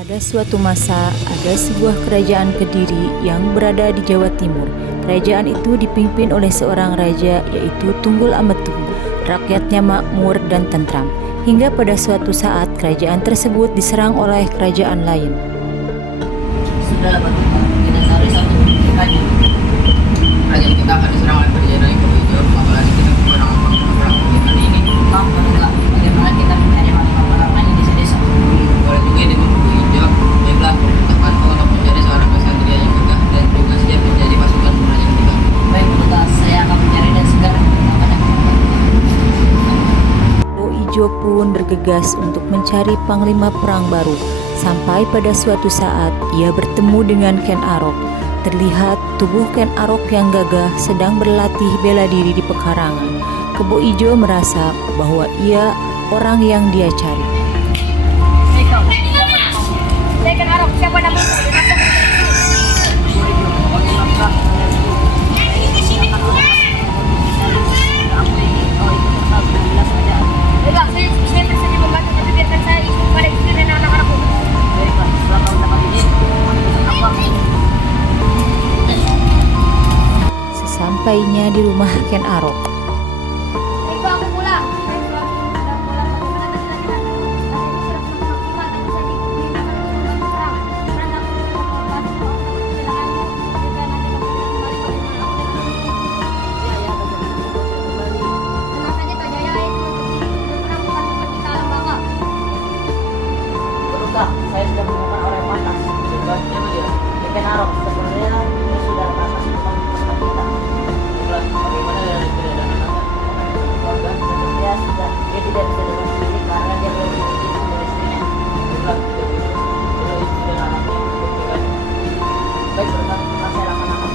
Pada suatu masa, ada sebuah kerajaan Kediri yang berada di Jawa Timur. Kerajaan itu dipimpin oleh seorang raja, yaitu Tunggul Ametung. Rakyatnya makmur dan tentram, hingga pada suatu saat kerajaan tersebut diserang oleh kerajaan lain. Sudah dapat kita cari satu buktikannya. Kerajaan kita akan diserang oleh kerajaan lain hijau, apalagi kita kekurangan orang kita ini. Maaf enggak, bagaimana kita mencari orang lain di desa? Boleh juga dengan buku hijau. Baiklah, perintahkan kau untuk mencari seorang kesatria yang gagah dan juga siap menjadi pasukan kerajaan kita. Baik, Buta, saya akan mencari dan segera memberitahukan Bo Ijo pun bergegas untuk mencari panglima perang baru. Sampai pada suatu saat ia bertemu dengan Ken Arok. Terlihat tubuh Ken Arok yang gagah sedang berlatih bela diri di pekarangan. Kebo Ijo merasa bahwa ia orang yang dia cari. Hei kau, saya Ken Arok, siapa namamu? Baiklah, saya bersedia membantu, tapi biarkan saya ikut pada istri dan anak-anakku. Baiklah, setelah kau dapat izin, apa? Sesampainya di rumah Ken Arok, Hei kau, aku pulang. Saya sudah pulang, bagaimana tadi latihan? Latihan sudah semakin maksimal, tapi saya dimintakan untuk perang. Karena aku sudah melepas kecelakaan, jika nanti kamu tidak kembali, bagaimana aku dengan anakku? Ya, kembali. Tenang saja Kak Jaya, itu perang bukan tempat kita alam bangga. Buta, saya sudah menemukan orang yang pantas. Siapa dia? Ken Arok. Sebenarnya dia sudah merasa tentang pasukan kita. Baiklah, bagaimana dengan istri dan anak-anak? Keluarga, dia sudah. Dia tidak bisa datang ke sini karena dia belum izin dari istrinya. Baiklah, kita dulu istri dan anaknya buktikan. Baik, berkat saya laksanakan.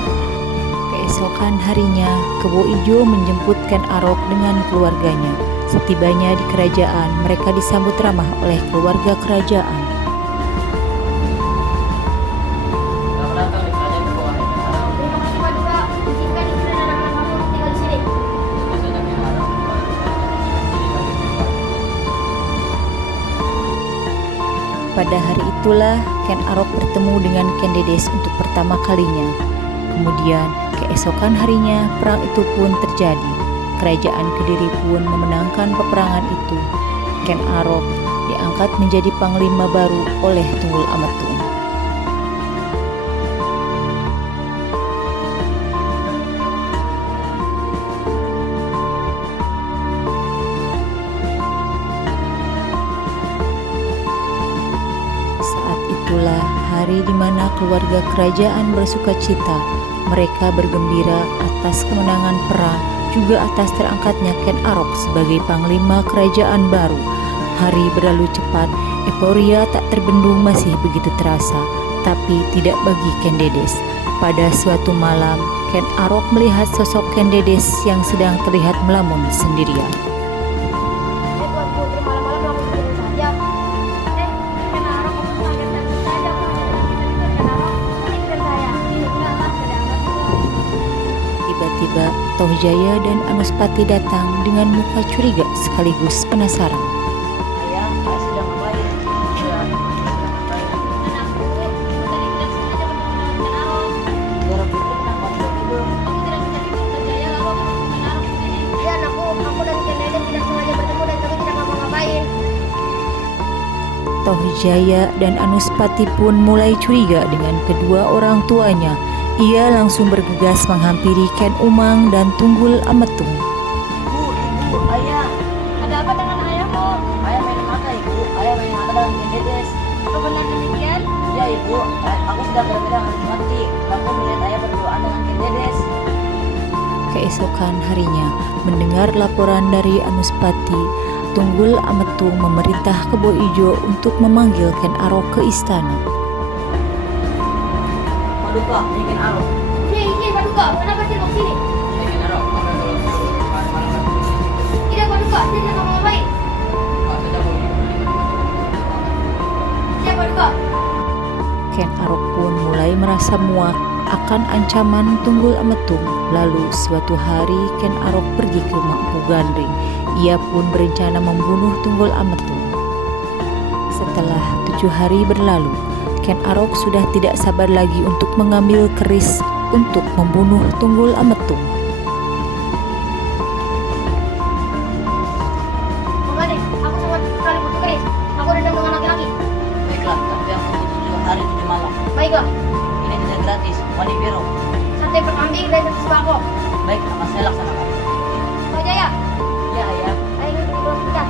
keesokan harinya Kebo Ijo menjemput Ken Arok dengan keluarganya. Setibanya di kerajaan, mereka disambut ramah oleh keluarga kerajaan. Selamat datang di kerajaan bawah Ken Arok. Terima kasih Paduka, izinkan istri dan anak-anak kamu untuk tinggal di sini. Tentu saja Ken Arok. Pada hari itulah Ken Arok bertemu dengan Ken Dedes untuk pertama kalinya. Kemudian keesokan harinya perang itu pun terjadi. Kerajaan Kediri pun memenangkan peperangan itu. Ken Arok diangkat menjadi panglima baru oleh Tunggul Ametung. Saat itulah hari di mana keluarga kerajaan bersukacita. Mereka bergembira atas kemenangan perang, juga atas terangkatnya Ken Arok sebagai panglima kerajaan baru. Hari berlalu cepat, euforia tak terbendung masih begitu terasa, tapi tidak bagi Ken Dedes. Pada suatu malam, Ken Arok melihat sosok Ken Dedes yang sedang terlihat melamun sendirian. Tuanku, bermalam-malam kamu tidur saja. Ken Arok, kamu mengagetkan saja. Aku hanya dengan kita tidur, Ken Arok. Ikutkan saya. Ini enggak, sudah anggap itu. Tiba-tiba Tohjaya dan Anuspati datang dengan muka curiga sekaligus penasaran. Ayah sudah ngapain? Sudah ngapain? Anakku, aku tadi tidak sengaja bertemu dengan Ken Arok. Biar begitu kenapa tidak tidur? Aku tidak bisa tidur Jaya, lalu aku bertemu Ken Arok di sini. Ya anakku, aku dan Ken Dedes tidak sengaja bertemu dan kami tidak ngapa-ngapain. Tohjaya dan Anuspati pun mulai curiga dengan kedua orang tuanya. Ia langsung bergegas menghampiri Ken Umang dan Tunggul Ametung. Ibu, ayah. Ada apa dengan ayahmu? Ayah main mata, ibu. Ayah main mata dengan Ken Dedes. Apa benar demikian? Ya, ibu. Aku sedang berbeda dengan mati. Aku melihat ayah berduaan dengan Ken Dedes. Keesokan harinya, mendengar laporan dari Anuspati, Tunggul Ametung memerintah Kebo Ijo untuk memanggil Ken Arok ke istana. Paduka, ini Ken Arok. Ya izin Paduka, kenapa sih mau sini? Ini Ken Arok. Kamu tolong malam-malam di sini. Tidak Paduka, saya tidak mau ngapain. Kau saja boleh. Siapa Paduka? Ken Arok pun mulai merasa muak akan ancaman Tunggul Ametung. Lalu suatu hari Ken Arok pergi ke rumah Empu Gandring. Ia pun berencana membunuh Tunggul Ametung. Setelah 7 hari berlalu, Ken Arok sudah tidak sabar lagi untuk mengambil keris untuk membunuh Tunggul Ametung. Enggak deh, aku sama sekali butuh keris. Aku dendam dengan laki-laki. Baiklah, tapi aku butuh 7 hari 7 malam. Baiklah, Ini tidak gratis, Wani Biro. sate perkambing dan sate sembako. Baik, akan saya laksanakan. Pak Jaya, Ya, ya. ayah ingin beli obat sebentar.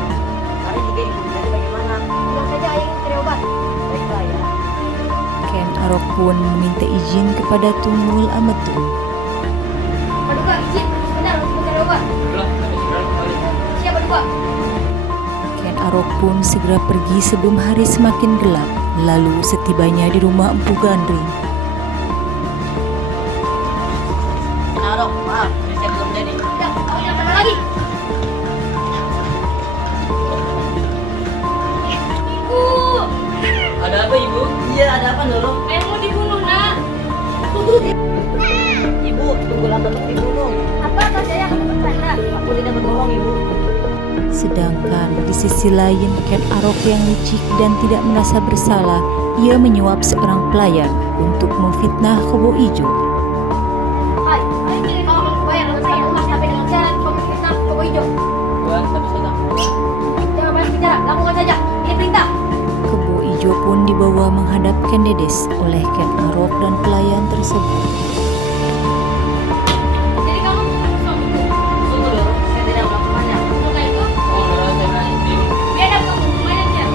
Hari juga ibu, jadi bagaimana? Bilang saja ayah ingin cari obat. Baiklah ya. Ken Arok pun meminta izin kepada Tunggul Ametung. Paduka, izin sebentar untuk mencari obat. Belum, tapi segera kembali. Siap Paduka. Ken Arok pun segera pergi sebelum hari semakin gelap. Lalu setibanya di rumah Empu Gandring, Narok, maaf, ini saya belum jadi. Tidak, kau jangan kemana lagi. Ibu, Ada apa ibu? Iya, ada apa Nurul? ayahmu dibunuh nak. Ibu, tunggu lama untuk dibunuh. Apa Pak Jaya kamu bercanda? Aku tidak berbohong ibu. sedangkan di sisi lain Ken Arok yang licik dan tidak merasa bersalah, ia menyuap seorang pelayan untuk memfitnah Kebo Ijo. Hai, ayo pilih kau akan kubayar dengan saya emas sampai dengan syarat kau fitnah Kebo Ijo. Tuan, tapi saya tak puas. Jangan banyak bicara, lakukan saja. Ini perintah. Kebo Ijo pun dibawa menghadap Ken Dedes oleh Ken Arok dan pelayan tersebut. Jadi kamu suamiku. Tunggu dulu, saya tidak melakukannya. Setelah itu, Oh, Nurul, saya berani sendiri. biarkan kamu lumayan saja.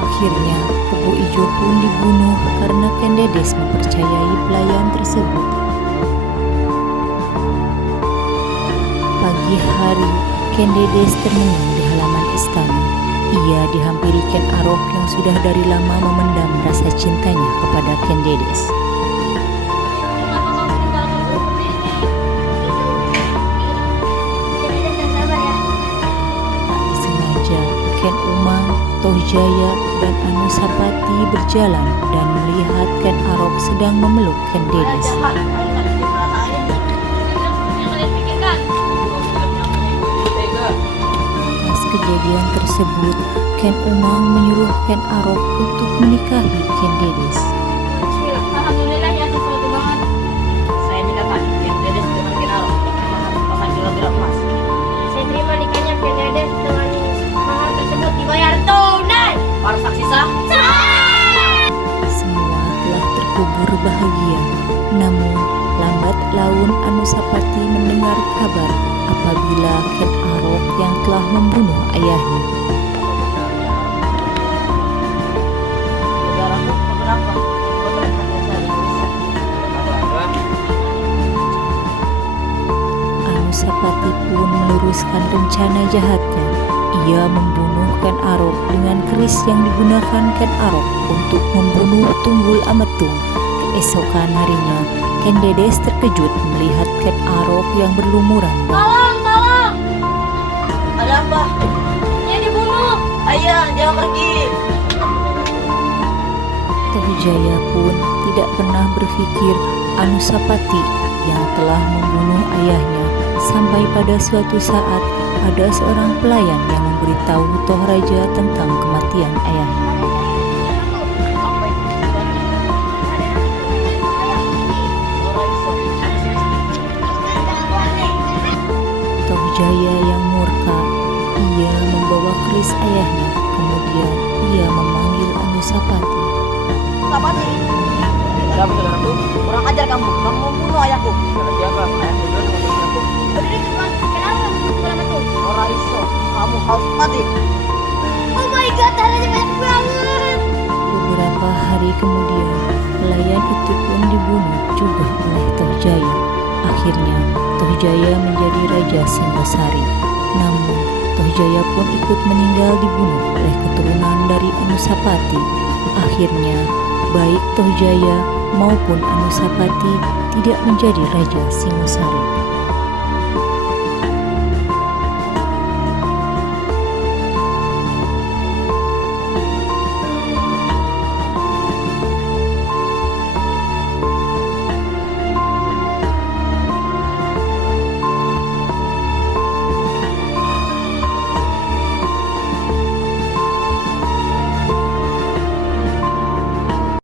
Akhirnya Kebo Ijo pun dibunuh karena Ken Dedes mempercayai pelayan tersebut. Pagi hari, Ken Dedes termenung di halaman istana. Ia dihampiri Ken Arok yang sudah dari lama memendam rasa cintanya kepada Ken Dedes. Kenapa kamu meninggalkan seperti ini? Jadi jangan sabar ya. Tak disengaja, Ken Umang, Toh Jaya, dan Anusapati berjalan dan melihat Ken Arok sedang memeluk Ken Dedes. Jahat, kamu tak bisa perasaannya. Yang kalian pikirkan. Ibu, kamu sudah menyangkanya ibu tega. Atas kejadian tersebut, Ken Umang menyuruh Ken Arok untuk menikahi Ken Dedes. Bismillah. Alhamdulillah ya, sesuatu banget. Saya mintakan, Ken Dedes dengan Kinaro untuk mahar 4 kilogram emas. Saya terima nikahnya Ken Dedes dengan mahar tersebut dibayar tunai. Para saksi sah? Semua telah terkubur bahagia. Namun, lambat laun Anusapati mendengar kabar apabila Ken Arok yang telah membunuh ayahnya. Saudaraku, beberapa. Anusapati pun meluruskan rencana jahatnya. Ia membunuh Ken Arok dengan keris yang digunakan Ken Arok untuk membunuh Tunggul Ametung. Keesokan harinya, Ken Dedes terkejut melihat Ken Arok yang berlumuran. Tolong, tolong. Ada apa? Dia dibunuh. Ayah, jangan pergi. Toh Jaya pun tidak pernah berpikir Anusapati yang telah membunuh ayahnya, sampai pada suatu saat ada seorang pelayan yang memberitahu Toh Raja tentang kematian ayahnya. Apa itu? Toh Jaya yang murka, ia membawa keris ayahnya, kemudian ia memanggil Anusapati. Apa sih? Ada apa saudaraku? Kurang ajar kamu, kamu membunuh ayahku. Karena siapa? Ayah duluan yang membunuh aku. Berdiri teman, kenapa kamu segala macam? Orang iso, kamu harus mati. Oh my god, darahnya banyak banget. Beberapa hari kemudian, pelayan itu pun dibunuh juga oleh Toh Jaya. Akhirnya, Toh Jaya menjadi Raja Singosari. Namun, Toh Jaya pun ikut meninggal dibunuh oleh keturunan dari Anusapati. Akhirnya, baik Toh Jaya maupun Anusapati tidak menjadi Raja Singosari.